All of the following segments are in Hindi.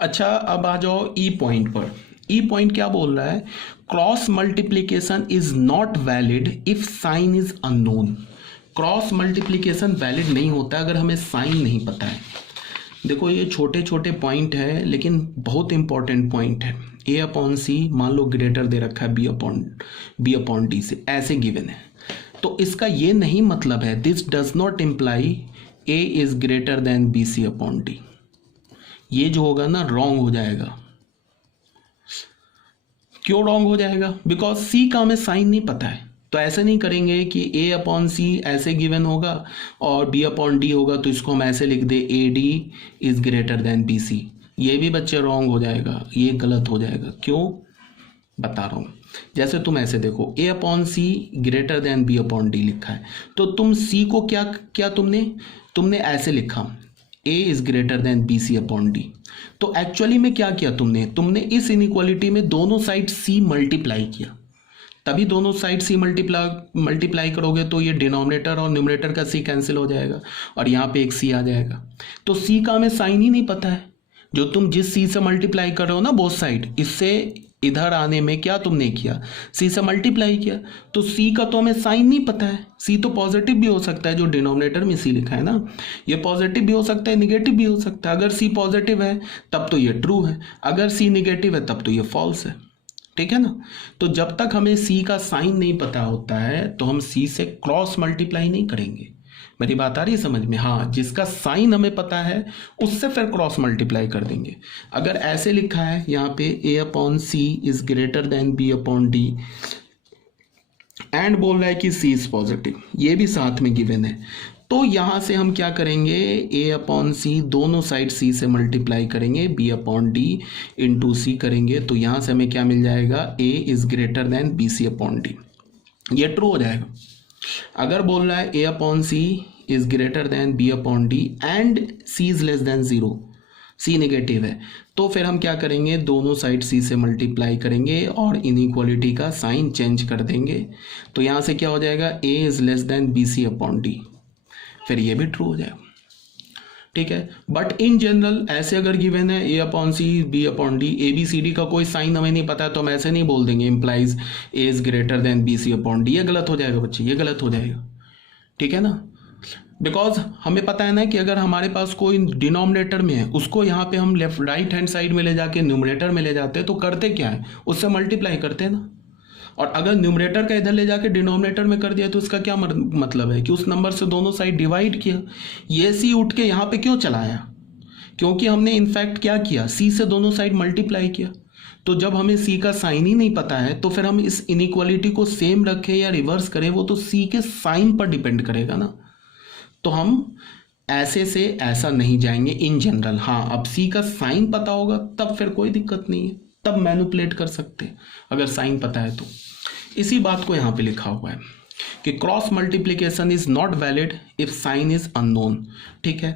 अच्छा, अब आ जाओ ई पॉइंट पर। ई पॉइंट क्या बोल रहा है? Cross multiplication is not valid if sign is unknown. Cross multiplication valid नहीं होता अगर हमें साइन नहीं पता है। देखो ये छोटे छोटे पॉइंट है लेकिन बहुत इंपॉर्टेंट पॉइंट है। ए अपॉन सी मान लो ग्रेटर दे रखा है बी अपॉन डी से, ऐसे गिवन है। तो इसका ये नहीं मतलब है, this does not imply A is greater than B C upon D. ये जो होगा ना रॉन्ग हो जाएगा। क्यों रॉन्ग हो जाएगा? बिकॉज सी का हमें साइन नहीं पता है। तो ऐसे नहीं करेंगे कि ए अपॉन सी ऐसे गिवन होगा और बी अपॉन डी होगा तो इसको हम ऐसे लिख दे A D is greater than B C. ये भी बच्चे रॉन्ग हो जाएगा, ये गलत हो जाएगा। क्यों बता रहा हूँ। जैसे तुम ऐसे देखो A upon C greater than B upon D लिखा है, तो तुम सी को क्या क्या तुमने ऐसे लिखा A is greater than B C upon D. तो एक्चुअली में क्या किया तुमने इस इनइक्वालिटी में दोनों साइड सी मल्टीप्लाई किया। तभी दोनों साइड सी मल्टीप्लाई करोगे तो ये डिनोमिनेटर और न्यूमरेटर का सी कैंसिल हो जाएगा और यहाँ पे एक सी आ जाएगा। तो सी का हमें साइन ही नहीं पता है। जो तुम जिस सी से मल्टीप्लाई कर रहे हो ना बोथ साइड, इससे इधर आने में क्या तुमने किया, सी से मल्टीप्लाई किया। तो सी का तो हमें साइन नहीं पता है। सी तो पॉजिटिव भी हो सकता है, जो डिनोमिनेटर में सी लिखा है ना, ये पॉजिटिव भी हो सकता है, निगेटिव भी हो सकता है। अगर सी पॉजिटिव है तब तो ये ट्रू है, अगर सी निगेटिव है तब तो ये फॉल्स है। ठीक है ना। तो जब तक हमें सी का साइन नहीं पता होता है तो हम सी से क्रॉस मल्टीप्लाई नहीं करेंगे। मेरी बात आ रही है समझ में? हाँ, जिसका साइन हमें पता है उससे फिर क्रॉस मल्टीप्लाई कर देंगे। अगर ऐसे लिखा है यहाँ पे A upon C is greater than B upon D and बोल रहा है कि सी इज पॉजिटिव, ये भी साथ में गिवन है, तो यहां से हम क्या करेंगे, ए अपॉन सी दोनों साइड सी से मल्टीप्लाई करेंगे, B upon D into C करेंगे, तो यहां से हमें क्या मिल जाएगा, A is greater than B C upon D. ये ट्रू हो जाएगा। अगर बोल रहा है A upon C is greater than B upon D and C is less than zero, C negative है, तो फिर हम क्या करेंगे, दोनों साइड सी से मल्टीप्लाई करेंगे और इनइक्वालिटी का साइन चेंज कर देंगे। तो यहां से क्या हो जाएगा, A is less than B C upon D, फिर ये भी ट्रू हो जाएगा। ठीक है। बट इन जनरल ऐसे अगर गिवन है A upon C B upon D, A B C D का कोई साइन हमें नहीं पता है तो हम ऐसे नहीं बोल देंगे implies A is greater than B C upon D. ये गलत हो जाएगा बच्चे, ये गलत हो जाएगा। ठीक है ना। बिकॉज हमें पता है ना कि अगर हमारे पास कोई डिनोमिनेटर में है उसको यहाँ पे हम लेफ्ट राइट हैंड साइड में ले जाके न्यूमरेटर में ले जाते हैं तो करते क्या है, उससे मल्टीप्लाई करते हैं ना। और अगर न्यूमरेटर का इधर ले जाके डिनोमिनेटर में कर दिया तो इसका क्या मतलब है कि उस नंबर से दोनों साइड डिवाइड किया। ये सी उठ के यहाँ पे क्यों चला आया, क्योंकि हमने इनफैक्ट क्या किया, सी से दोनों साइड मल्टीप्लाई किया। तो जब हमें सी का साइन ही नहीं पता है तो फिर हम इस इनइक्वालिटी को सेम रखें या रिवर्स करें वो तो सी के साइन पर डिपेंड करेगा ना। तो हम ऐसे से ऐसा नहीं जाएंगे इन जनरल। हाँ, अब सी का साइन पता होगा तब फिर कोई दिक्कत नहीं है, तब मैनिपुलेट कर सकते हैं अगर साइन पता है तो। इसी बात को यहाँ पे लिखा हुआ है कि cross multiplication is not valid if sign is unknown. ठीक है।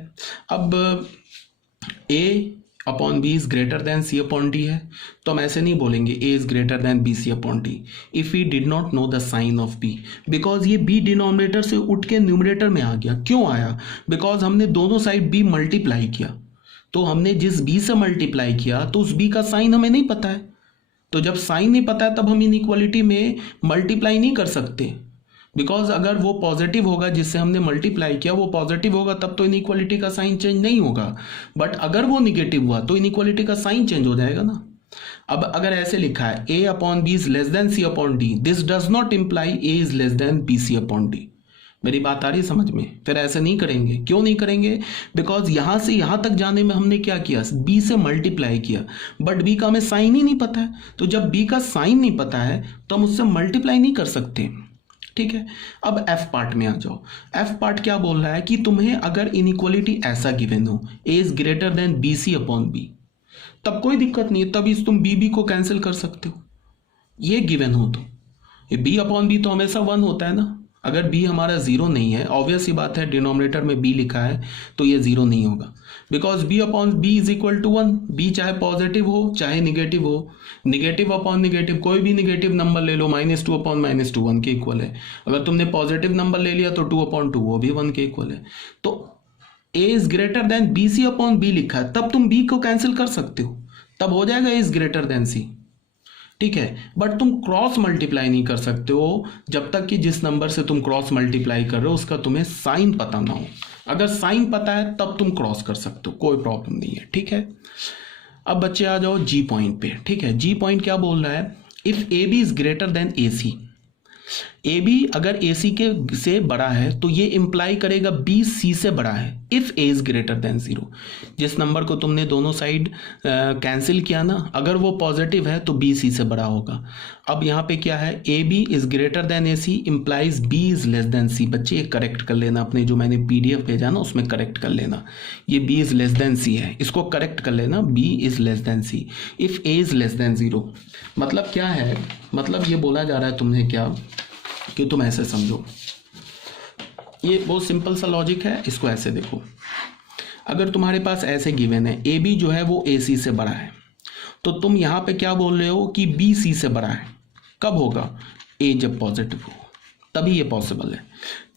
अब A upon B is greater than C upon D है तो हम ऐसे नहीं बोलेंगे A is greater than B C upon D if we did not know the sign of B, because ये बी डिनोमिनेटर से उठ के न्यूमरेटर में आ गया। क्यों आया, बिकॉज हमने दोनों साइड बी मल्टीप्लाई किया। तो हमने जिस बी से मल्टीप्लाई किया तो उस बी का साइन हमें नहीं पता है। तो जब साइन नहीं पता है तब हम इनइक्वालिटी में मल्टीप्लाई नहीं कर सकते, बिकॉज अगर वो पॉजिटिव होगा जिससे हमने मल्टीप्लाई किया वो पॉजिटिव होगा तब तो इनइक्वालिटी का साइन चेंज नहीं होगा। बट अगर वो निगेटिव हुआ तो इनइक्वालिटी का साइन चेंज हो जाएगा ना। अब अगर ऐसे लिखा है A upon B is less than C upon D, this does not imply A is less than B C upon D. मेरी बात आ रही है समझ में? फिर ऐसे नहीं करेंगे। क्यों नहीं करेंगे, बिकॉज यहां से यहां तक जाने में हमने क्या किया, बी से मल्टीप्लाई किया, बट बी का हमें साइन ही नहीं पता है। तो जब बी का साइन नहीं पता है तो हम उससे मल्टीप्लाई नहीं कर सकते। ठीक है। अब एफ पार्ट में आ जाओ। एफ पार्ट क्या बोल रहा है कि तुम्हें अगर इनइक्वालिटी ऐसा गिवन हो A is greater than B C upon B, तब कोई दिक्कत नहीं है, तब इस तुम बी को कैंसिल कर सकते हो। ये गिवन हो तो ये बी अपॉन बी तो हमेशा 1 होता है ना। अगर b हमारा 0 नहीं है, ऑब्वियस सी बात है, डिनोमिनेटर में b लिखा है तो ये 0 नहीं होगा, because b upon B is equal to 1। b चाहे पॉजिटिव हो चाहे निगेटिव हो, निगेटिव अपॉन निगेटिव कोई भी निगेटिव नंबर ले लो, -2 अपॉन -2 1 के इक्वल है। अगर तुमने पॉजिटिव नंबर ले लिया तो 2 अपॉन 2 वो भी 1 के इक्वल है। तो A is greater than B C upon B लिखा है, तब तुम बी को कैंसिल कर सकते हो, तब हो जाएगा ए इज ग्रेटर देन सी, ठीक है। बट तुम क्रॉस मल्टीप्लाई नहीं कर सकते हो जब तक कि जिस नंबर से तुम क्रॉस मल्टीप्लाई कर रहे हो उसका तुम्हें साइन पता ना हो। अगर साइन पता है तब तुम क्रॉस कर सकते हो, कोई प्रॉब्लम नहीं है, ठीक है। अब बच्चे आ जाओ जी पॉइंट पे, ठीक है। जी पॉइंट क्या बोल रहा है, if A B is greater than A C, A B अगर ए सी के से बड़ा है तो ये इंप्लाई करेगा बी सी से बड़ा है। If A is greater than zero, जिस नंबर को तुमने दोनों साइड कैंसिल किया ना, अगर वो पॉजिटिव है तो बी सी से बड़ा होगा। अब यहाँ पे क्या है, A B is greater than A C implies B is less than C. बच्चे ये करेक्ट कर लेना, अपने जो मैंने PDF भेजा ना उसमें करेक्ट कर लेना, ये B is less than C है, इसको करेक्ट कर लेना, B is less than C. If A is less than zero मतलब क्या है, मतलब ये बोला जा रहा है तुम्हें क्या, कि तुम ऐसे समझो, ये बहुत सिंपल सा लॉजिक है, इसको ऐसे देखो। अगर तुम्हारे पास ऐसे गिवन है ए बी जो है वो ए सी से बड़ा है, तो तुम यहाँ पे क्या बोल रहे हो कि बी सी से बड़ा है। कब होगा, ए जब पॉजिटिव हो, तभी ये पॉसिबल है।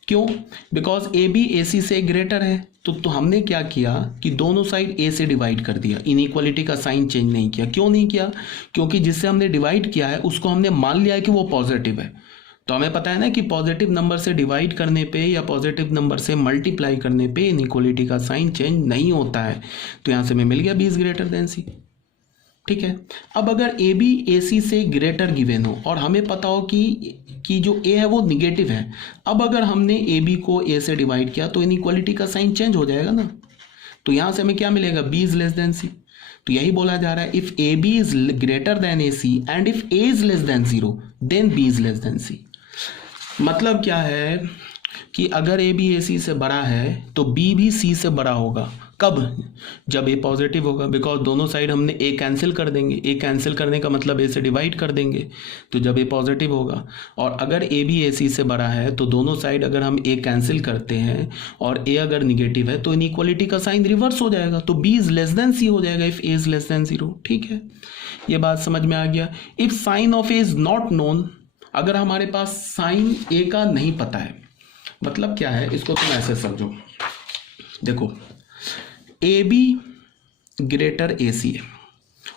क्यों, बिकॉज ए बी ए सी से ग्रेटर है। तो हमने क्या किया कि दोनों साइड ए से डिवाइड कर दिया, इनइक्वालिटी का साइन चेंज नहीं किया। क्यों नहीं किया, क्योंकि जिससे हमने डिवाइड किया है उसको हमने मान लिया है कि वो पॉजिटिव है। तो हमें पता है ना कि पॉजिटिव नंबर से डिवाइड करने पे या पॉजिटिव नंबर से मल्टीप्लाई करने पे इनइक्वालिटी का साइन चेंज नहीं होता है। तो यहाँ से हमें मिल गया बी इज ग्रेटर देन सी, ठीक है। अब अगर ए बी ए सी से ग्रेटर गिवन हो और हमें पता हो कि जो ए है वो निगेटिव है, अब अगर हमने ए बी को ए से डिवाइड किया तो इनइक्वालिटी का साइन चेंज हो जाएगा ना। तो यहाँ से हमें क्या मिलेगा, B is less than C. तो यही बोला जा रहा है, if A B is greater than A C and if A is less than zero then B is less than C. मतलब क्या है कि अगर ए बी ए सी से बड़ा है तो बी भी सी से बड़ा होगा। कब, जब ए पॉजिटिव होगा, बिकॉज दोनों साइड हमने ए कैंसिल कर देंगे, ए कैंसिल करने का मतलब ए से डिवाइड कर देंगे, तो जब ए पॉजिटिव होगा। और अगर ए बी ए सी से बड़ा है तो दोनों साइड अगर हम ए कैंसिल करते हैं और ए अगर निगेटिव है तो इनइक्वालिटी का साइन रिवर्स हो जाएगा, तो B is less than C हो जाएगा if A is less than zero, ठीक है। ये बात समझ में आ गया। If sign of A is not known, अगर हमारे पास साइन ए का नहीं पता है, मतलब क्या है, इसको तुम ऐसे समझो, देखो ए बी ग्रेटर ए सी है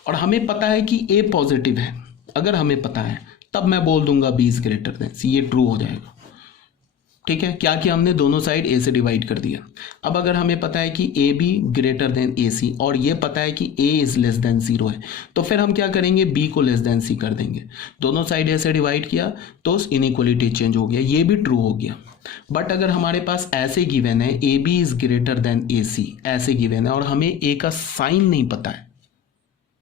और हमें पता है कि ए पॉजिटिव है। अगर हमें पता है तब मैं बोल दूंगा बी इज ग्रेटर देन सी, ये ट्रू हो जाएगा, ठीक है। क्या कि हमने दोनों साइड ए से डिवाइड कर दिया। अब अगर हमें पता है कि A be greater than A सी और ये पता है कि ए इज लेस देन जीरो है, तो फिर हम क्या करेंगे, बी को लेस देन सी कर देंगे। दोनों साइड ए से डिवाइड किया तो इनइक्वालिटी चेंज हो गया, ये भी ट्रू हो गया। बट अगर हमारे पास ऐसे गिवन है A B is greater than A C, ऐसे गिवन है और हमें ए का साइन नहीं पता है,